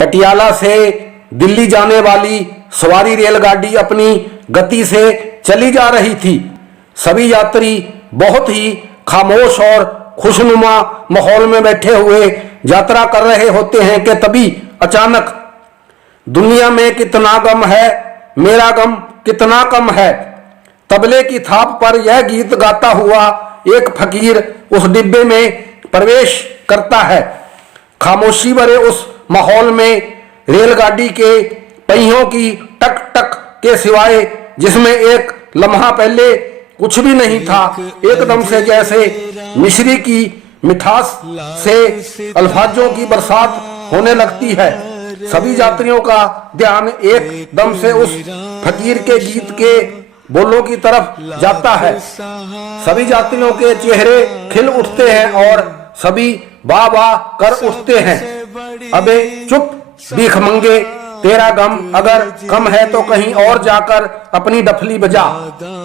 पटियाला से दिल्ली जाने वाली सवारी रेलगाड़ी अपनी गति से चली जा रही थी। सभी यात्री बहुत ही खामोश और खुशनुमा माहौल में बैठे हुए यात्रा कर रहे होते हैं कि तभी अचानक दुनिया में कितना गम है, मेरा गम कितना कम है, तबले की थाप पर यह गीत गाता हुआ एक फकीर उस डिब्बे में प्रवेश करता है। खामोशी भरे उस माहौल में रेलगाड़ी के पहियों की टक टक के सिवाय, जिसमें एक लम्हा पहले कुछ भी नहीं था, एकदम से जैसे मिश्री की मिठास से अल्फाजों की बरसात होने लगती है। सभी यात्रियों का ध्यान एकदम से उस फकीर के गीत के बोलों की तरफ जाता है। सभी यात्रियों के चेहरे खिल उठते हैं और सभी वाह वाह कर उठते हैं। अबे चुप भीखमंगे, तेरा गम अगर कम है तो कहीं और जाकर अपनी डफली बजा,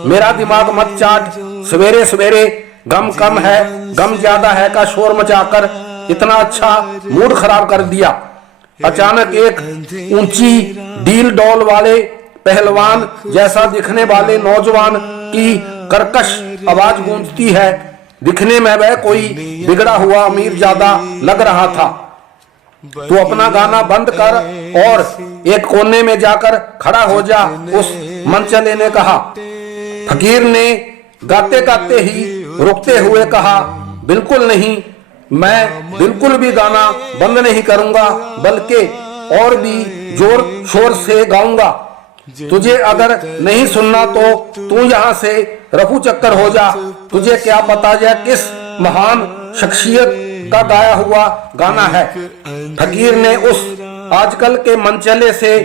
मेरा दिमाग मत चाट। सवेरे सवेरे गम कम है, गम ज्यादा है का शोर मचाकर इतना अच्छा मूड खराब कर दिया। अचानक एक ऊंची डील डॉल वाले पहलवान जैसा दिखने वाले नौजवान की कर्कश आवाज गूंजती है। दिखने में वह कोई बिगड़ा हुआ अमीर ज्यादा लग रहा था। तो अपना गाना बंद कर और एक कोने में जाकर खड़ा हो जा, उस मंचले ने कहा। फकीर ने गाते गाते ही रुकते हुए कहा, बिल्कुल नहीं, मैं बिल्कुल भी गाना बंद नहीं करूंगा, बल्कि और भी जोर शोर से गाऊंगा। तुझे अगर नहीं सुनना तो तू यहाँ से रफू चक्कर हो जा। तुझे क्या पता यह किस महान शख्सियत का गाया हुआ गाना है। फकीर ने उस आजकल के मंचले से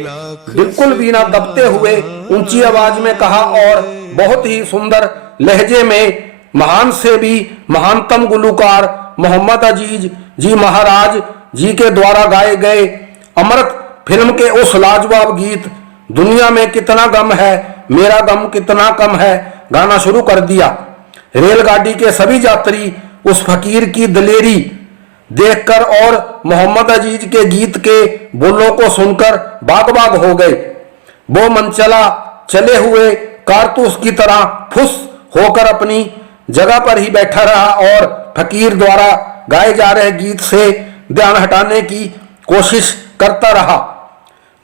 बिल्कुल भी ना दबते हुए ऊंची आवाज में कहा और बहुत ही सुंदर लहजे में महान से भी महानतम गुलूकार मोहम्मद अजीज जी महाराज जी के द्वारा गाए गए अमृत फिल्म के उस लाजवाब गीत दुनिया में कितना गम है, मेरा गम कितना कम है गाना शुरू कर दिया। रेलगाड़ी के सभी यात्री उस फकीर की दलेरी देखकर और मोहम्मद अजीज के गीत के बोलों को सुनकर बाग बाग हो गए। वो मंचला चले हुए कारतूस की तरह फुस होकर अपनी जगह पर ही बैठा रहा और फकीर द्वारा गाए जा रहे गीत से ध्यान हटाने की कोशिश करता रहा।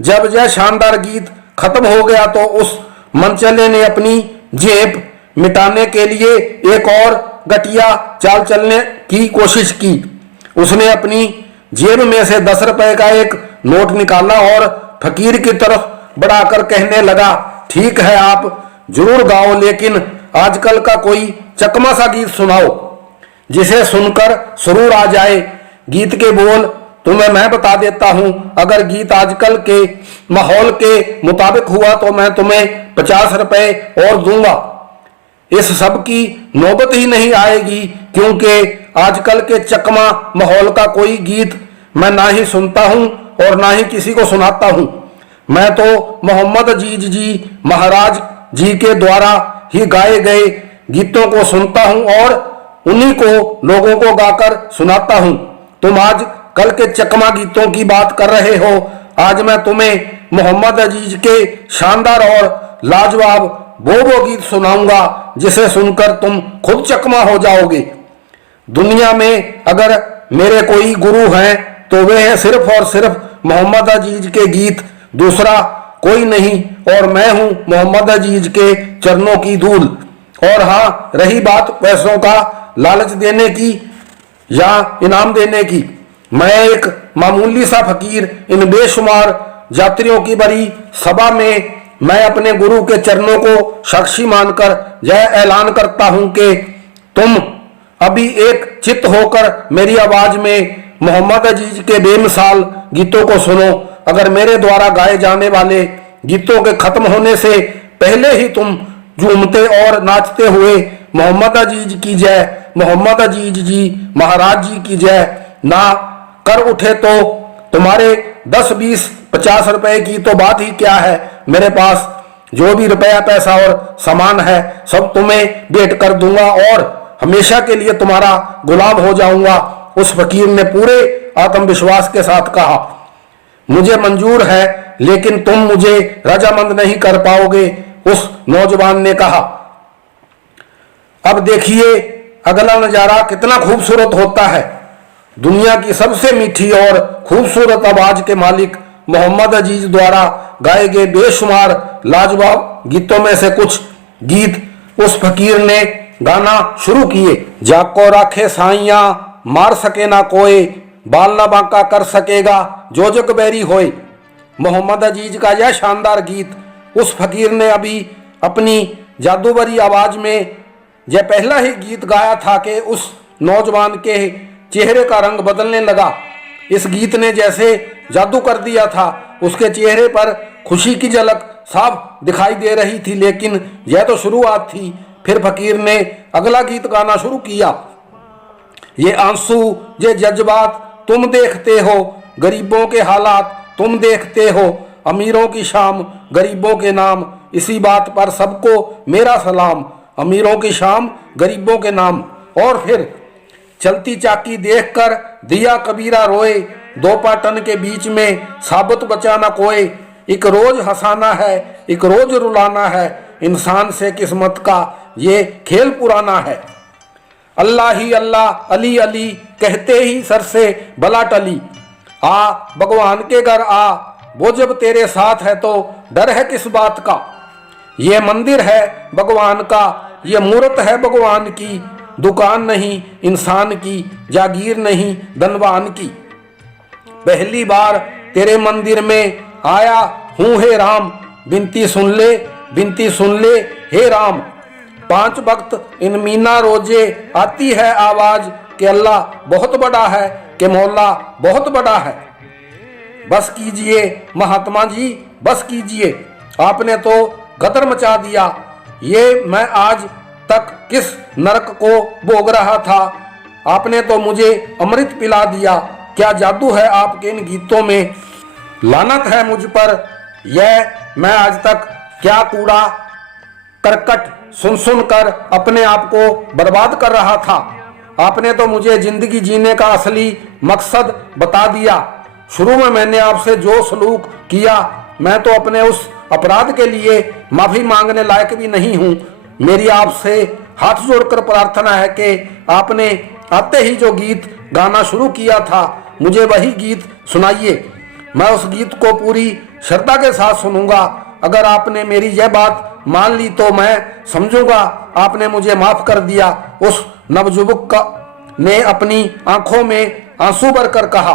जब यह शानदार गीत खत्म हो गया तो उस मंचले ने अपनी जेब मिटाने के लिए एक और घटिया चाल चलने की कोशिश की। उसने अपनी जेब में से 10 रुपए का एक नोट निकाला और फकीर की तरफ बढ़ाकर कहने लगा, ठीक है आप जरूर गाओ, लेकिन आजकल का कोई चकमा सा गीत सुनाओ जिसे सुनकर सुरूर आ जाए। गीत के बोल तुम्हें मैं बता देता हूं, अगर गीत आजकल के माहौल के मुताबिक हुआ तो मैं तुम्हें 50 रुपए और दूंगा। इस सब की नौबत ही नहीं आएगी, क्योंकि आजकल के चकमा माहौल का कोई गीत मैं ना ही सुनता हूं और ना ही किसी को सुनाता हूं। मैं तो मोहम्मद अजीज जी महाराज जी के द्वारा ही गाए गए गीतों को सुनता हूं और उन्हीं को लोगों को गाकर सुनाता हूं। तुम आज कल के चकमा गीतों की बात कर रहे हो, आज मैं तुम्हें मोहम्मद अजीज के शानदार और लाजवाब वो गीत सुनाऊंगा जिसे सुनकर तुम खुद चकमा हो जाओगे। दुनिया में अगर मेरे कोई गुरु हैं तो वे हैं सिर्फ और सिर्फ मोहम्मद अजीज के गीत, दूसरा कोई नहीं, और मैं हूं मोहम्मद अजीज के चरणों की धूल। और हाँ, रही बात पैसों का लालच देने की या इनाम देने की, मैं एक मामूली सा फकीर इन बेशुमार यात्रियों की बड़ी सभा में मैं अपने गुरु के चरणों को साक्षी मानकर यह ऐलान करता हूं कि तुम अभी एक चित्त होकर मेरी आवाज में मोहम्मद अजीज के बेमिसाल गीतों को सुनो। अगर मेरे द्वारा गाए जाने वाले गीतों के खत्म होने से पहले ही तुम झूमते और नाचते हुए मोहम्मद अजीज की जय, मोहम्मद अजीज जी महाराज जी की जय ना कर उठे तो तुम्हारे 10, 20, 50 रुपए की तो बात ही क्या है, मेरे पास जो भी रुपया पैसा और सामान है सब तुम्हें भेंट कर दूंगा और हमेशा के लिए तुम्हारा गुलाम हो जाऊंगा। उस फकीर ने पूरे आत्मविश्वास के साथ कहा। मुझे मंजूर है, लेकिन तुम मुझे रजामंद नहीं कर पाओगे, उस नौजवान ने कहा। अब देखिए अगला नजारा कितना खूबसूरत होता है। दुनिया की सबसे मीठी और खूबसूरत आवाज के मालिक मोहम्मद अजीज द्वारा गाए गए बेशुमार लाजवाब गीतों में से कुछ गीत उस फकीर ने गाना शुरू किए। जाको राखे साइया मार सके ना कोई, बाल ना बांका कर सकेगा जो जग बैरी होए। मोहम्मद अजीज का यह शानदार गीत उस फकीर ने अभी अपनी जादूगरी आवाज में यह पहला ही गीत गाया था कि उस नौजवान के चेहरे का रंग बदलने लगा। इस गीत ने जैसे जादू कर दिया था। उसके चेहरे पर खुशी की झलक साफ दिखाई दे रही थी, लेकिन यह तो शुरुआत थी। फिर फकीर ने अगला गीत गाना शुरू किया। ये आंसू, ये जज्बात तुम देखते हो, गरीबों के हालात तुम देखते हो, अमीरों की शाम गरीबों के नाम, इसी बात पर सबको मेरा सलाम, अमीरों की शाम गरीबों के नाम। और फिर चलती चाकी देखकर दिया कबीरा रोए, दो पाटन के बीच में साबुत बचा ना कोई। एक रोज हंसाना है, एक रोज रुलाना है, इंसान से किस्मत का ये खेल पुराना है। अल्लाह ही अल्लाह, अली अली, कहते ही सर से भला टली। आ भगवान के घर आ, वो जब तेरे साथ है तो डर है किस बात का। ये मंदिर है भगवान का, ये मूर्त है भगवान की, दुकान नहीं इंसान की, जागीर नहीं धनवान की। पहली बार तेरे मंदिर में आया हूँ हे राम, बिनती सुन ले, बिनती सुन ले हे राम। 5 वक्त इन मीना रोजे आती है आवाज कि अल्लाह बहुत बड़ा है, कि मौला बहुत बड़ा है। बस कीजिए महात्मा जी, बस कीजिए, आपने तो गदर मचा दिया। ये मैं आज तक किस नरक को भोग रहा था, आपने तो मुझे अमृत पिला दिया। क्या जादू है आपके इन गीतों में, लानत है मुझ पर। यह मैं आज तक क्या कूड़ा करकट सुन सुन कर अपने आप को बर्बाद कर रहा था। आपने तो मुझे जिंदगी जीने का असली मकसद बता दिया। शुरू में मैंने आपसे जो सलूक किया, मैं तो अपने उस अपराध के लिए माफी मांगने लायक भी नहीं हूँ। मेरी आपसे हाथ जोड़कर प्रार्थना है कि आपने आते ही जो गीत गाना शुरू किया था, मुझे वही गीत सुनाइए। मैं उस गीत को पूरी श्रद्धा के साथ सुनूंगा। अगर आपने मेरी यह बात मान ली तो मैं समझूंगा आपने मुझे माफ कर दिया। उस नवजुवक ने अपनी आंखों में आंसू भरकर कहा।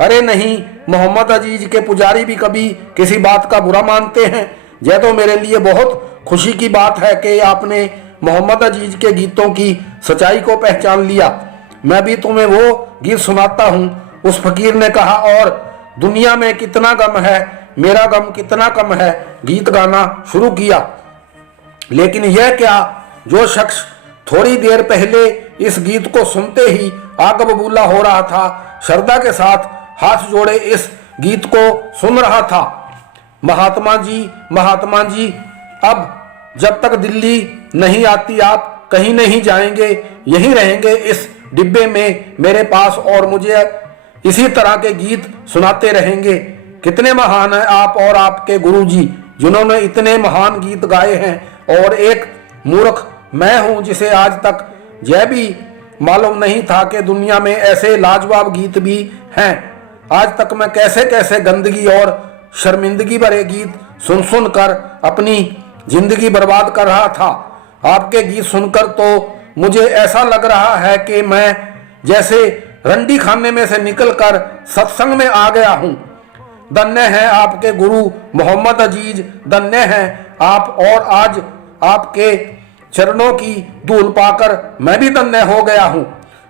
अरे नहीं, मोहम्मद अजीज के पुजारी भी कभी किसी बात का बुरा मानते हैं। यह तो मेरे लिए बहुत खुशी की बात है कि आपने मोहम्मद अजीज के गीतों की सच्चाई को पहचान लिया। मैं भी तुम्हें वो गीत सुनाता हूँ, उस फकीर ने कहा। और दुनिया में कितना गम है, मेरा गम कितना कम है, गीत गाना शुरू किया। लेकिन यह क्या, जो शख्स थोड़ी देर पहले इस गीत को सुनते ही आग बबूला हो रहा था, श्रद्धा के साथ हाथ जोड़े इस गीत को सुन रहा था। महात्मा जी, महात्मा जी, अब जब तक दिल्ली नहीं आती आप कहीं नहीं जाएंगे, यहीं रहेंगे इस डिब्बे में मेरे पास, और मुझे इसी तरह के गीत सुनाते रहेंगे। कितने महान हैं आप और आपके गुरुजी, जिन्होंने इतने महान गीत गाए हैं। और एक मूर्ख मैं हूं जिसे आज तक यह भी मालूम नहीं था कि दुनिया में ऐसे लाजवाब गीत भी हैं। आज तक मैं कैसे कैसे गंदगी और शर्मिंदगी भरे गीत सुन सुन कर अपनी जिंदगी बर्बाद कर रहा था। आपके गीत सुनकर तो मुझे ऐसा लग रहा है कि मैं जैसे रंडी खाने में से निकलकर सत्संग में आ गया हूँ। धन्य है आपके गुरु मोहम्मद अजीज, धन्य हैं आप। और आज आपके चरणों की धूल पाकर मैं भी धन्य हो गया हूँ।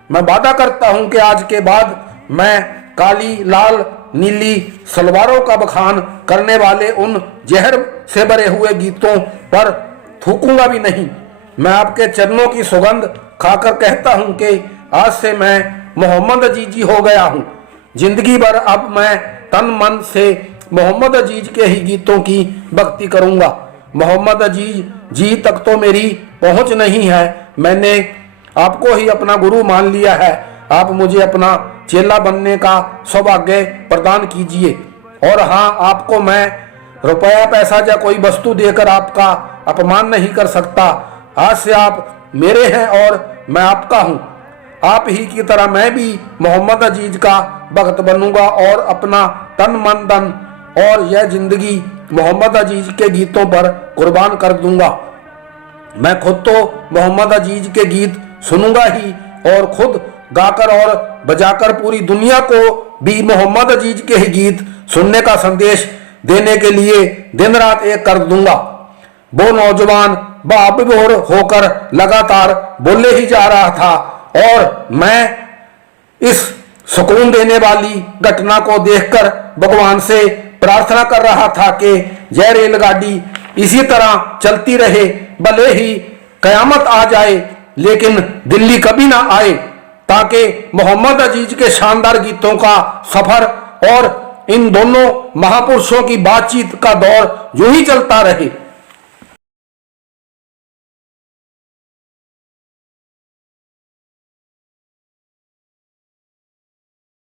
मैं वादा करता हूँ कि आज के बाद मैं काली, लाल, नीली सलवारों का बखान करने वाले उन जहर से भरे हुए गीतों पर थूकूंगा भी नहीं। मैं आपके चरणों की सुगंध खाकर कहता हूँ कि आज से मैं मोहम्मद अजीज हो गया हूँ। जिंदगी भर अब मैं तन मन से मोहम्मद अजीज के ही गीतों की भक्ति करूंगा। मोहम्मद अजीज जी तक तो मेरी पहुंच नहीं है, मैंने आपको ही अपना गुरु मान लिया है। आप मुझे अपना चेला बनने का सौभाग्य प्रदान कीजिए। और हाँ, आपको मैं रुपया पैसा या कोई वस्तु देकर आपका अपमान नहीं कर सकता। आज से आप मेरे हैं और मैं आपका हूँ। आप ही की तरह मैं भी मोहम्मद अजीज का भक्त बनूंगा और अपना तन मन धन और यह जिंदगी मोहम्मद अजीज के गीतों पर कुर्बान कर दूंगा। मैं खुद तो मोहम्मद अजीज के गीत सुनूंगा ही और खुद गाकर और बजाकर पूरी दुनिया को भी मोहम्मद अजीज के ही गीत सुनने का संदेश देने के लिए दिन रात एक कर दूंगा। वो नौजवान बाविभोर होकर लगातार बोले ही जा रहा था और मैं इस सुकून देने वाली घटना को देखकर भगवान से प्रार्थना कर रहा था कि यह रेलगाड़ी इसी तरह चलती रहे, भले ही कयामत आ जाए लेकिन दिल्ली कभी ना आए, ताकि मोहम्मद अजीज के शानदार गीतों का सफर और इन दोनों महापुरुषों की बातचीत का दौर यूं ही चलता रहे।